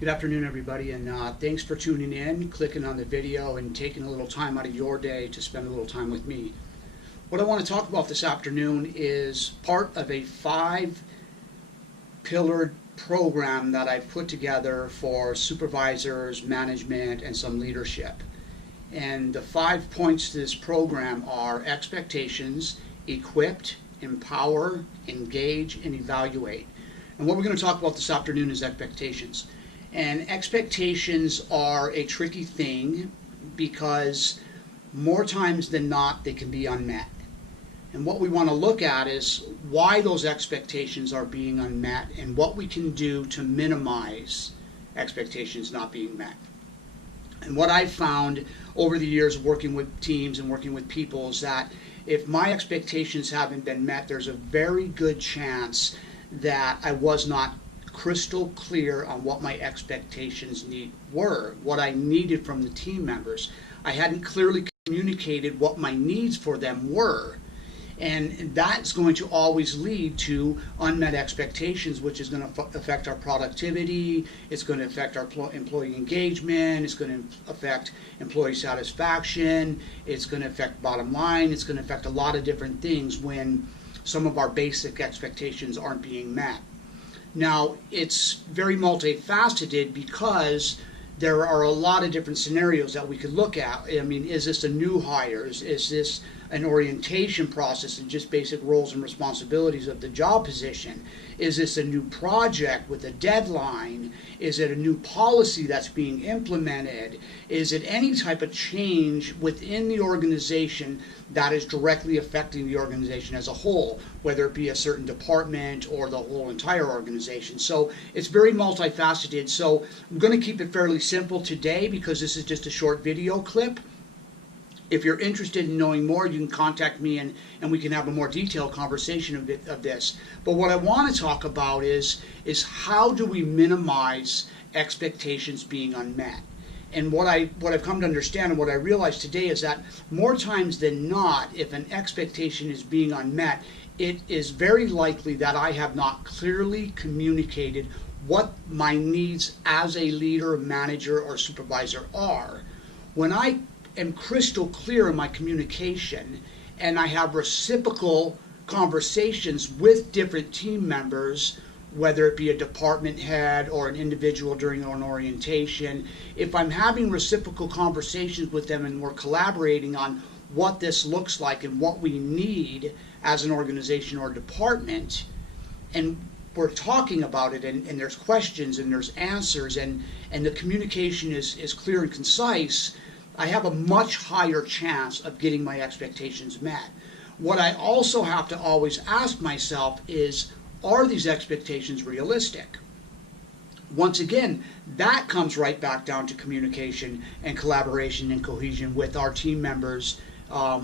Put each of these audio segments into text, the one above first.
Good afternoon, everybody, and thanks for tuning in, clicking on the video, and taking a little time out of your day to spend a little time with me. What I want to talk about this afternoon is part of a 5-pillared program that I've put together for supervisors, management, and some leadership. And the 5 points to this program are expectations, equipped, empower, engage, and evaluate. And what we're going to talk about this afternoon is expectations. And expectations are a tricky thing because more times than not they can be unmet. And what we want to look at is why those expectations are being unmet and what we can do to minimize expectations not being met. And what I've found over the years working with teams and working with people is that if my expectations haven't been met, there's a very good chance that I was not crystal clear on what my expectations were, what I needed from the team members. I hadn't clearly communicated what my needs for them were. And that's going to always lead to unmet expectations, which is going to affect our productivity, it's going to affect our employee engagement, it's going to affect employee satisfaction, it's going to affect bottom line, it's going to affect a lot of different things when some of our basic expectations aren't being met. Now, it's very multifaceted because there are a lot of different scenarios that we could look at. I mean, is this a new hire? Is this an orientation process and just basic roles and responsibilities of the job position? Is this a new project with a deadline? Is it a new policy that's being implemented? Is it any type of change within the organization that is directly affecting the organization as a whole, whether it be a certain department or the whole entire organization? So it's very multifaceted. So I'm going to keep it fairly simple today because this is just a short video clip. If you're interested in knowing more, you can contact me and we can have a more detailed conversation of this. But what I want to talk about is how do we minimize expectations being unmet? And what I've come to understand and what I realize today is that more times than not, if an expectation is being unmet, it is very likely that I have not clearly communicated what my needs as a leader, manager, or supervisor are. When I am crystal clear in my communication and I have reciprocal conversations with different team members, whether it be a department head or an individual during an orientation, if I'm having reciprocal conversations with them and we're collaborating on what this looks like and what we need as an organization or department, and we're talking about it and there's questions and there's answers and the communication is clear and concise, I have a much higher chance of getting my expectations met. What I also have to always ask myself is, are these expectations realistic? Once again, that comes right back down to communication and collaboration and cohesion with our team members,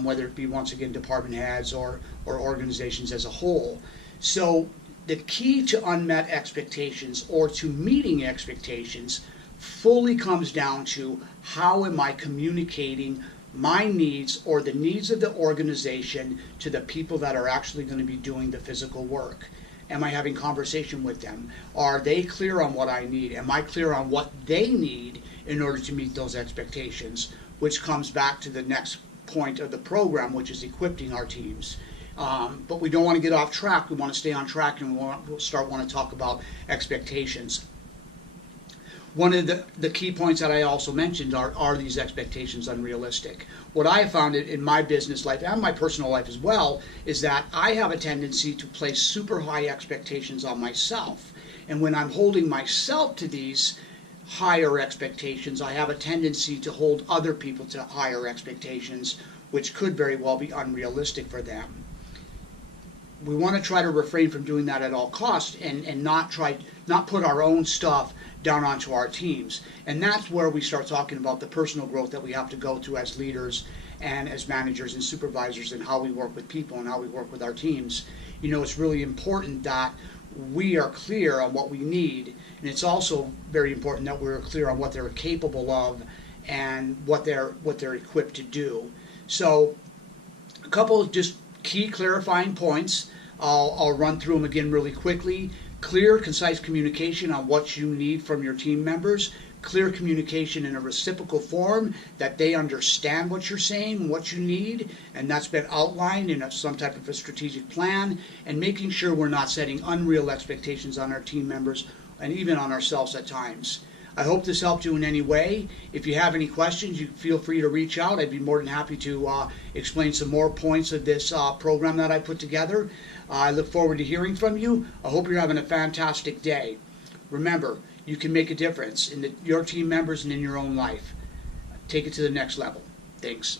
whether it be, once again, department heads or organizations as a whole. So the key to unmet expectations or to meeting expectations fully comes down to how am I communicating my needs or the needs of the organization to the people that are actually going to be doing the physical work. Am I having conversation with them? Are they clear on what I need? Am I clear on what they need in order to meet those expectations? Which comes back to the next point of the program, which is equipping our teams. But we don't want to get off track. We want to stay on track and we'll want to talk about expectations. One of the key points that I also mentioned are these expectations unrealistic? What I have found in my business life and my personal life as well is that I have a tendency to place super high expectations on myself. And when I'm holding myself to these higher expectations, I have a tendency to hold other people to higher expectations, which could very well be unrealistic for them. We want to try to refrain from doing that at all costs and not put our own stuff down onto our teams. And that's where we start talking about the personal growth that we have to go through as leaders and as managers and supervisors and how we work with people and how we work with our teams. You know, it's really important that we are clear on what we need, and it's also very important that we're clear on what they're capable of and what they're equipped to do. So a couple of just key clarifying points. I'll run through them again really quickly. Clear, concise communication on what you need from your team members. Clear communication in a reciprocal form that they understand what you're saying and what you need, and that's been outlined in some type of a strategic plan, and making sure we're not setting unreal expectations on our team members and even on ourselves at times. I hope this helped you in any way. If you have any questions, you feel free to reach out. I'd be more than happy to explain some more points of this program that I put together. I look forward to hearing from you. I hope you're having a fantastic day. Remember, you can make a difference in your team members and in your own life. Take it to the next level. Thanks.